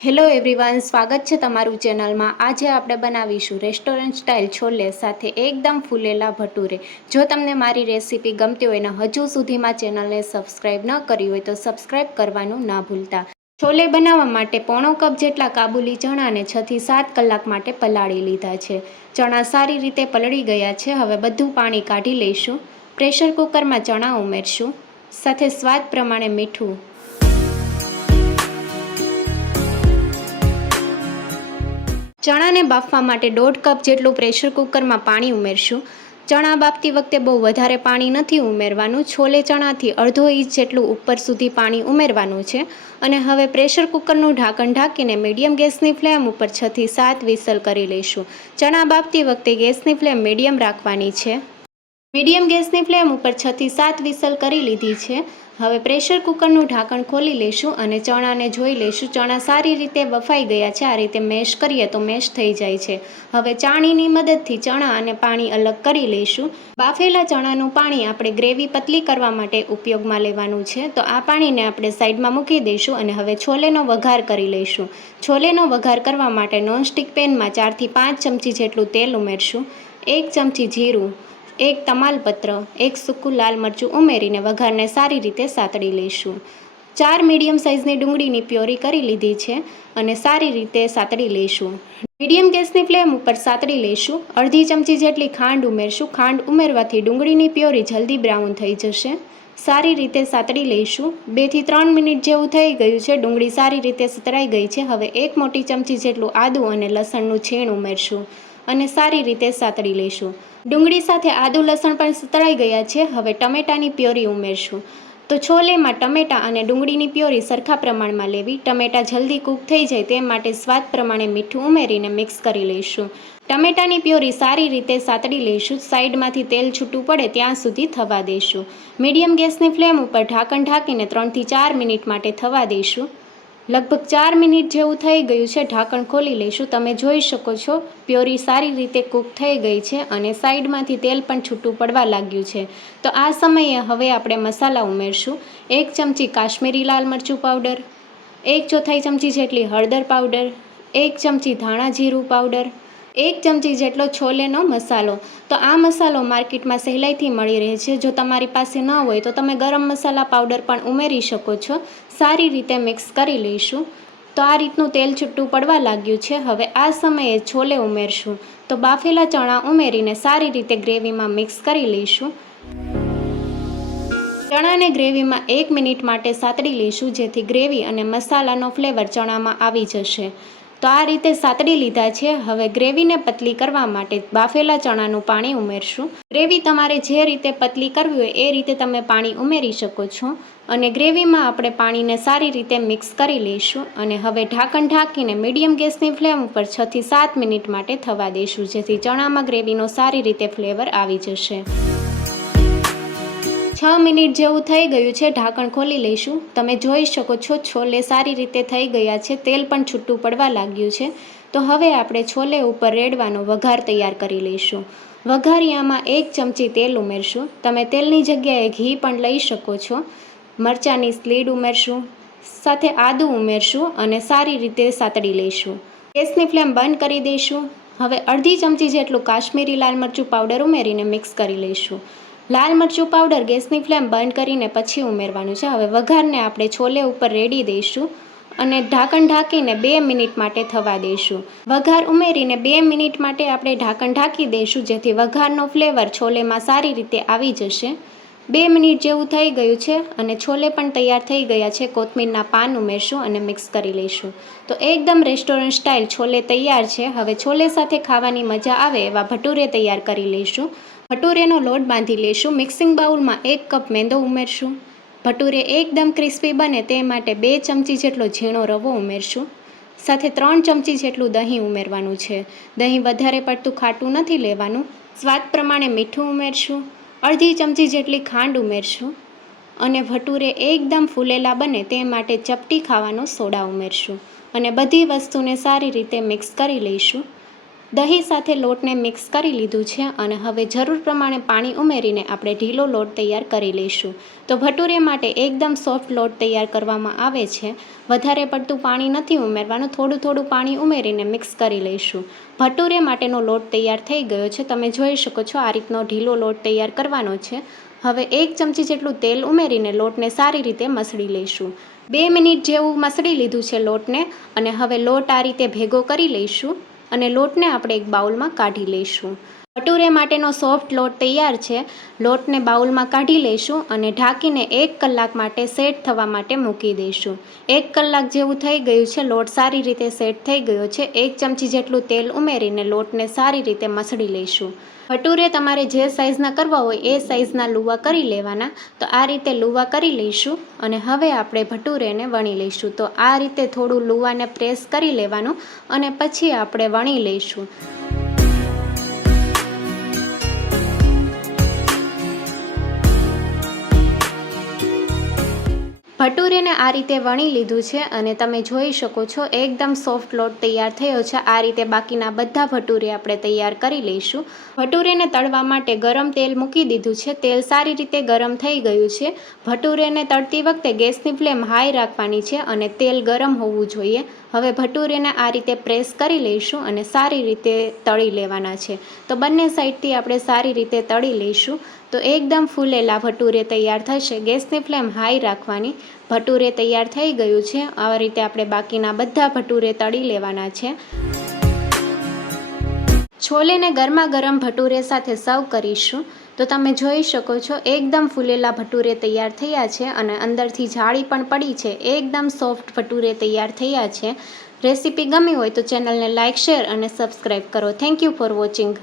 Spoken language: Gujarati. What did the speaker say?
હેલો એવરીવન, સ્વાગત છે તમારું ચેનલમાં। આજે આપણે બનાવીશું રેસ્ટોરન્ટ સ્ટાઇલ છોલે સાથે એકદમ ફૂલેલા ભટુરે। જો તમને મારી રેસીપી ગમતી હોય ને હજુ સુધીમાં ચેનલને સબસ્ક્રાઈબ ન કરી હોય તો સબસ્ક્રાઈબ કરવાનું ના ભૂલતા। છોલે બનાવવા માટે પોણો કપ જેટલા કાબુલી ચણાને 6 થી 7 કલાક માટે પલાળી લીધા છે। ચણા સારી રીતે પલળી ગયા છે। હવે બધું પાણી કાઢી લઈશું। પ્રેશર કુકરમાં ચણા ઉમેરશું, સાથે સ્વાદ પ્રમાણે મીઠું, ચણાને બાફવા માટે 1.5 કપ જેટલું પ્રેશર કુકરમાં પાણી ઉમેરશું। ચણા બાફતી વખતે બહુ વધારે પાણી નથી ઉમેરવાનું। છોલે ચણાથી અડધો ઇંચ જેટલું ઉપર સુધી પાણી ઉમેરવાનું છે। અને હવે પ્રેશર કુકરનું ઢાંકણ ઢાંકીને મીડિયમ ગેસની ફ્લેમ ઉપર 6 થી 7 વિસલ કરી લઈશું। ચણા બાફતી વખતે ગેસની ફ્લેમ મીડિયમ રાખવાની છે। મીડિયમ ગેસની ફ્લેમ ઉપર 6 થી 7 વિસલ કરી લીધી છે। હવે પ્રેશર કુકરનું ઢાંકણ ખોલી લઈશું અને ચણાને જોઈ લઈશું। ચણા સારી રીતે બફાઈ ગયા છે। આ રીતે મેશ કરીએ તો મેશ થઈ જાય છે। હવે ચાળણીની મદદથી ચણા અને પાણી અલગ કરી લઈશું। બાફેલા ચણાનું પાણી આપણે ગ્રેવી પતલી કરવા માટે ઉપયોગમાં લેવાનું છે, તો આ પાણીને આપણે સાઈડમાં મૂકી દઈશું અને હવે છોલેનો વઘાર કરી લઈશું। છોલેનો વઘાર કરવા માટે નોનસ્ટિક પેનમાં 4 થી 5 ચમચી જેટલું તેલ ઉમેરશું, 1 ચમચી જીરું, 1 તમાલપત્ર, 1 સૂકું લાલ મરચું ઉમેરીને વઘારને સારી રીતે સાતળી લઈશું। 4 મીડિયમ સાઇઝની ડુંગળીની પ્યોરી કરી લીધી છે અને સારી રીતે સાતળી લઈશું। મીડિયમ ગેસની ફ્લેમ ઉપર સાતળી લઈશું। અડધી ચમચી જેટલી ખાંડ ઉમેરશું। ખાંડ ઉમેરવાથી ડુંગળીની પ્યોરી જલ્દી બ્રાઉન થઈ જશે। સારી રીતે સાતળી લઈશું। 2 થી 3 મિનિટ જેવું થઈ ગયું છે। ડુંગળી સારી રીતે સતળાઈ ગઈ છે। હવે 1 મોટી ચમચી જેટલું આદું અને લસણનું છીણ ઉમેરશું અને સારી રીતે સાતળી લઈશું। ડુંગળી સાથે આદું લસણ પણ સતળાઈ ગયા છે। હવે ટમેટાની પ્યોરી ઉમેરશું। તો છોલેમાં ટમેટાં અને ડુંગળીની પ્યોરી સરખા પ્રમાણમાં લેવી। ટમેટાં જલ્દી કૂક થઈ જાય તે માટે સ્વાદ પ્રમાણે મીઠું ઉમેરીને મિક્સ કરી લઈશું। ટમેટાની પ્યોરી સારી રીતે સાતળી લઈશું। સાઈડમાંથી તેલ છૂટું પડે ત્યાં સુધી થવા દઈશું। મીડિયમ ગેસની ફ્લેમ ઉપર ઢાંકણ ઢાંકીને 3 થી 4 મિનિટ માટે થવા દઈશું। લગભગ 4 મિનિટ જેવું થઈ ગયું છે। ઢાંકણ ખોલી લઈશું। તમે જોઈ શકો છો પ્યોરી સારી રીતે કૂક થઈ ગઈ છે અને સાઈડમાંથી તેલ પણ છૂટું પડવા લાગ્યું છે। તો આ સમયે હવે આપણે મસાલા ઉમેરશું। 1 ચમચી કાશ્મીરી લાલ મરચું પાવડર, 1/4 ચમચી જેટલી હળદર પાવડર, 1 ચમચી ધાણા જીરું પાવડર, 1 ચમચી જેટલો છોલેનો મસાલો। તો આ મસાલો માર્કેટમાં સહેલાઈથી મળી રહે છે। જો તમારી પાસે ન હોય તો તમે ગરમ મસાલા પાવડર પણ ઉમેરી શકો છો। સારી રીતે મિક્સ કરી લઈશું। તો આ રીતનું તેલ છૂટું પડવા લાગ્યું છે। હવે આ સમયે છોલે ઉમેરશું। તો બાફેલા ચણા ઉમેરીને સારી રીતે ગ્રેવીમાં મિક્સ કરી લઈશું। ચણાને ગ્રેવીમાં 1 મિનિટ માટે સાતળી લઈશું, જેથી ગ્રેવી અને મસાલાનો ફ્લેવર ચણામાં આવી જશે। તો આ રીતે સાતળી લીધા છે। હવે ગ્રેવીને પતલી કરવા માટે બાફેલા ચણાનું પાણી ઉમેરશું। ગ્રેવી તમારે જે રીતે પતલી કરવી હોય એ રીતે તમે પાણી ઉમેરી શકો છો અને ગ્રેવીમાં આપણે પાણીને સારી રીતે મિક્સ કરી લઈશું અને હવે ઢાંકણ ઢાંકીને મીડિયમ ગેસની ફ્લેમ ઉપર 6 થી 7 મિનિટ માટે થવા દઈશું, જેથી ચણામાં ગ્રેવીનો સારી રીતે ફ્લેવર આવી જશે। 6 મિનિટ જેવું થઈ ગયું છે। ઢાંકણ ખોલી લઈશું। તમે જોઈ શકો છો છોલે સારી રીતે થઈ ગયા છે। તેલ પણ છૂટું પડવા લાગ્યું છે। તો હવે આપણે છોલે ઉપર રેડવાનો વઘાર તૈયાર કરી લઈશું। વઘારિયામાં 1 ચમચી તેલ ઉમેરશું। તમે તેલની જગ્યાએ ઘી પણ લઈ શકો છો। મરચાંની સ્લીડ ઉમેરશું, સાથે આદું ઉમેરશું અને સારી રીતે સાતળી લઈશું। ગેસની ફ્લેમ બંધ કરી દઈશું। હવે અડધી ચમચી જેટલું કાશ્મીરી લાલ મરચું પાવડર ઉમેરીને મિક્સ કરી લઈશું। લાલ મરચું પાવડર ગેસની ફ્લેમ બંધ કરીને પછી ઉમેરવાનું છે। હવે વઘારને આપણે છોલે ઉપર રેડી દઈશું અને ઢાંકણ ઢાંકીને 2 મિનિટ માટે થવા દઈશું। વઘાર ઉમેરીને 2 મિનિટ માટે આપણે ઢાંકણ ઢાંકી દઈશું, જેથી વઘારનો ફ્લેવર છોલેમાં સારી રીતે આવી જશે। 2 મિનિટ જેવું થઈ ગયું છે અને છોલે પણ તૈયાર થઈ ગયા છે। કોથમીરના પાન ઉમેરશું અને મિક્સ કરી લઈશું। તો એકદમ રેસ્ટોરન્ટ સ્ટાઇલ છોલે તૈયાર છે। હવે છોલે સાથે ખાવાની મજા આવે એવા ભટુરે તૈયાર કરી લઈશું। ભટુરેનો લોટ બાંધી લઈશું। મિક્સિંગ બાઉલમાં 1 કપ મેંદો ઉમેરશું। ભટુરે એકદમ ક્રિસ્પી બને તે માટે 2 ચમચી જેટલો ઝીણો રવો ઉમેરશું, સાથે 3 ચમચી જેટલું દહીં ઉમેરવાનું છે। દહીં વધારે પડતું ખાટું નથી લેવાનું। સ્વાદ પ્રમાણે મીઠું ઉમેરશું, અડધી ચમચી જેટલી ખાંડ ઉમેરશું અને ભટુરે એકદમ ફૂલેલા બને તે માટે ચપટી ખાવાનો સોડા ઉમેરશું અને બધી વસ્તુને સારી રીતે મિક્સ કરી લઈશું। દહીં સાથે લોટને મિક્સ કરી લીધું છે અને હવે જરૂર પ્રમાણે પાણી ઉમેરીને આપણે ઢીલો લોટ તૈયાર કરી લઈશું. તો ભટુરે માટે એકદમ સોફ્ટ લોટ તૈયાર કરવામાં આવે છે. વધારે પડતું પાણી નથી ઉમેરવાનું, થોડું પાણી ઉમેરીને મિક્સ કરી લઈશું. ભટુરે માટેનો લોટ તૈયાર થઈ ગયો છે. તમે જોઈ શકો છો આ રીતનો ઢીલો લોટ તૈયાર કરવાનો છે. હવે 1 ચમચી જેટલું તેલ ઉમેરીને લોટને સારી રીતે મસળી લઈશું. 2 મિનિટ જેવું મસળી લીધું છે લોટને અને હવે લોટ આ રીતે ભેગો કરી લઈશું અને લોટને આપણે એક બાઉલમાં કાઢી લઈશું. ભટુરે માટેનો સોફ્ટ લોટ તૈયાર છે. લોટને બાઉલમાં કાઢી લઈશું અને ઢાંકીને 1 કલાક માટે સેટ થવા માટે મૂકી દઈશું. 1 કલાક જેવું થઈ ગયું છે. લોટ સારી રીતે સેટ થઈ ગયો છે. 1 ચમચી જેટલું તેલ ઉમેરીને લોટને સારી રીતે મસળી લઈશું. ભટુરે તમારે જે સાઇઝના કરવા હોય એ સાઇઝના લુવા કરી લેવાના. તો આ રીતે લુવા કરી લઈશું અને હવે આપણે ભટુરેને વણી લઈશું. તો આ રીતે થોડું લુવાને પ્રેસ કરી લેવાનું અને પછી આપણે વણી લઈશું. ભટુરેને આ રીતે વણી લીધું છે અને તમે જોઈ શકો છો એકદમ સોફ્ટ લોટ તૈયાર થયો છે. આ રીતે બાકીના બધા ભટુરે આપણે તૈયાર કરી લઈશું. ભટુરેને તળવા માટે ગરમ તેલ મૂકી દીધું છે. તેલ સારી રીતે ગરમ થઈ ગયું છે. ભટુરેને તળતી વખતે ગેસની ફ્લેમ હાઈ રાખવાની છે અને તેલ ગરમ હોવું જોઈએ. હવે ભટુરેને આ રીતે પ્રેસ કરી લઈશું અને સારી રીતે તળી લેવાના છે. તો બંને સાઈડથી આપણે સારી રીતે તળી લઈશું. તો એકદમ ફૂલેલા ભટુરે તૈયાર થશે. ગેસની ફ્લેમ હાઈ રાખવાની. ભટુરે તૈયાર થઈ ગયું છે. આ રીતે આપણે બાકીના બધા ભટુરે તળી લેવાના છે. છોલેને ગરમા ગરમ ભટુરે સાથે સર્વ કરીશું. તો તમે જોઈ શકો છો એકદમ ફૂલેલા ભટુરે તૈયાર થયા છે અને અંદરથી જાળી પણ પડી છે. એકદમ સોફ્ટ ભટુરે તૈયાર થયા છે. રેસીપી ગમી હોય તો ચેનલને લાઇક, શેર અને સબસ્ક્રાઈબ કરો. Thank you for watching.